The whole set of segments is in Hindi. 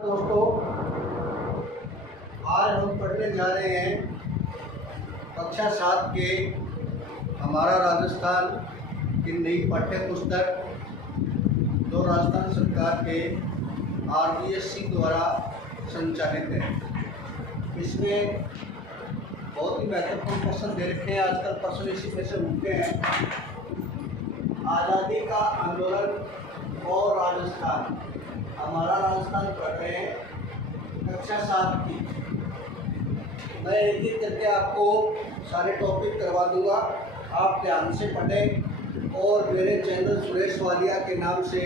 दोस्तों, आज हम पढ़ने जा रहे हैं कक्षा 7 के हमारा राजस्थान की नई पाठ्य पुस्तक जो राजस्थान सरकार के RBSC द्वारा संचालित है। इसमें बहुत ही महत्वपूर्ण प्रश्न दे रखे हैं। आजकल प्रश्न इसी में से उठते हैं। आज़ादी का आंदोलन और राजस्थान, हमारा राजस्थान पढ़ रहे हैं कक्षा 7 की। मैं एक एक करके आपको सारे टॉपिक करवा दूंगा। आप ध्यान से पढ़ें और मेरे चैनल सुरेश वालिया के नाम से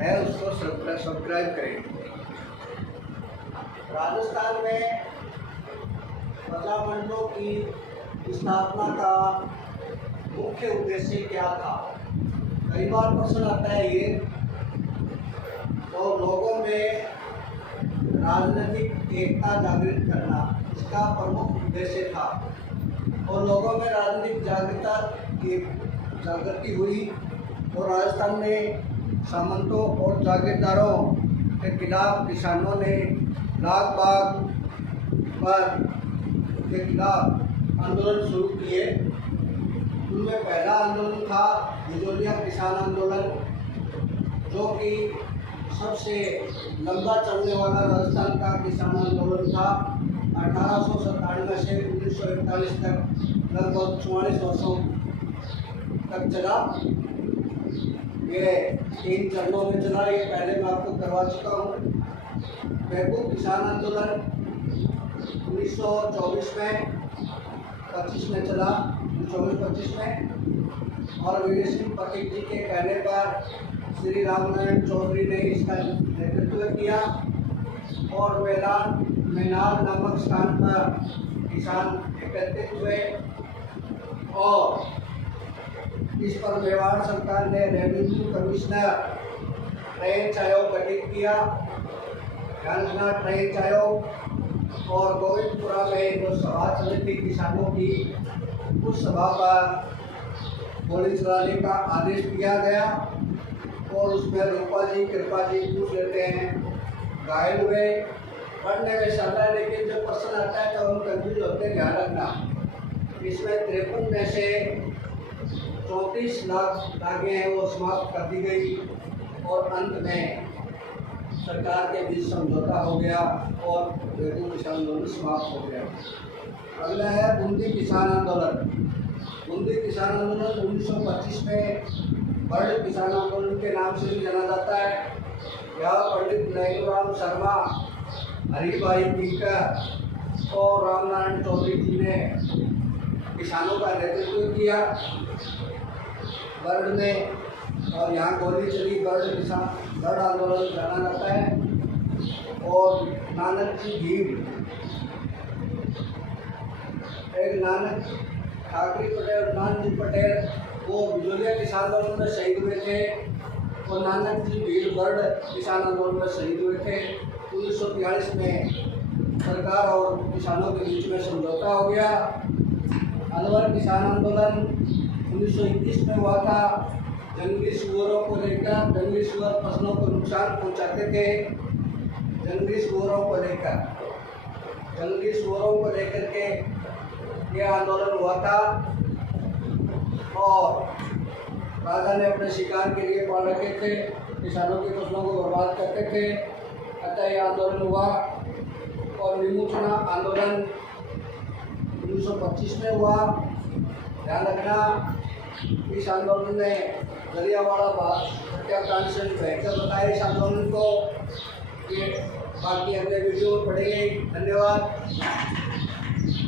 है उसको सब्सक्राइब करें। राजस्थान में प्रजामंडलों की स्थापना का मुख्य उद्देश्य क्या था? कई बार प्रश्न आता है ये। तो लोगों में राजनीतिक एकता जागृत करना इसका प्रमुख उद्देश्य था। और लोगों में राजनीतिक जागृति हुई और राजस्थान में सामंतों और जागीरदारों के खिलाफ किसानों ने लाख बाग पर के खिलाफ आंदोलन शुरू किए। उनमें पहला आंदोलन था बिजोलिया किसान आंदोलन, जो कि सबसे लंबा चलने वाला राजस्थान का किसान आंदोलन था। 1897 से 1941 तक लगभग 44 वर्षों तक चला। ये 3 चरणों में चला। ये पहले मैं आपको करवा चुका हूँ। महबूब किसान आंदोलन 1924 में 25 में चला, 24-25 में। और वीर सिंह पटेल जी के कहने पर श्री रामनारायण चौधरी ने इसका नेतृत्व किया और मैनार नामक स्थान पर किसान एकत्रित हुए और इस पर मेवाड़ सरकार ने रेवेन्यू कमिश्नर ट्रेंच आयोग गठित किया। ट्रेंच आयोग और गोविंदपुरा में जो सभा चली थी किसानों की, उस सभा पर गोली चलाने का आदेश दिया गया और उसमें रूपा जी कृपा जी पूछ लेते हैं, घायल हुए। पढ़ने में चलता है, लेकिन जब प्रश्न आता है तो हम कंफ्यूज होते हैं। ध्यान रखना, इसमें 53 में से 34 लाख दागे हैं वो समाप्त कर दी गई और अंत में सरकार के बीच समझौता हो गया और बेटू किसान आंदोलन समाप्त हो गया। अगला है बूंदी किसान आंदोलन। बूंदी किसान आंदोलन 1925 में बर्ड किसान आंदोलन के नाम से भी जाना जाता है। यह पंडित नेहरूराम शर्मा, हरिभाई टिंकर और रामनारायण चौधरी जी ने किसानों का नेतृत्व किया बर्ड में। और यहाँ गोली चली, बर्ड आंदोलन जाना जाता है। और नानक जी भीड़, एक नानक ठाकरे पटेल, नानजी पटेल, वो बिजोलिया किसान आंदोलन में शहीद हुए थे और नानक जी भीड़ बर्ड किसान आंदोलन में शहीद हुए थे। 1943 में सरकार और किसानों के बीच में समझौता हो गया। अलवर किसान आंदोलन 1921 में हुआ था। जंगली सुअरों को लेकर, जंगली सुअर फसलों को नुकसान पहुंचाते थे। जंगली सुअरों को लेकर के ये आंदोलन हुआ था और राजा ने अपने शिकार के लिए पाल रखे थे, किसानों की फसलों को बर्बाद करते थे। अतः यह आंदोलन हुआ। और विमोचना आंदोलन 1925 में हुआ। ध्यान रखना, इस आंदोलन में जलियांवाला बाग हत्याकांड से बेहतर बताया इस आंदोलन को। ये बाकी अगले वीडियो में पढ़ेंगे। धन्यवाद।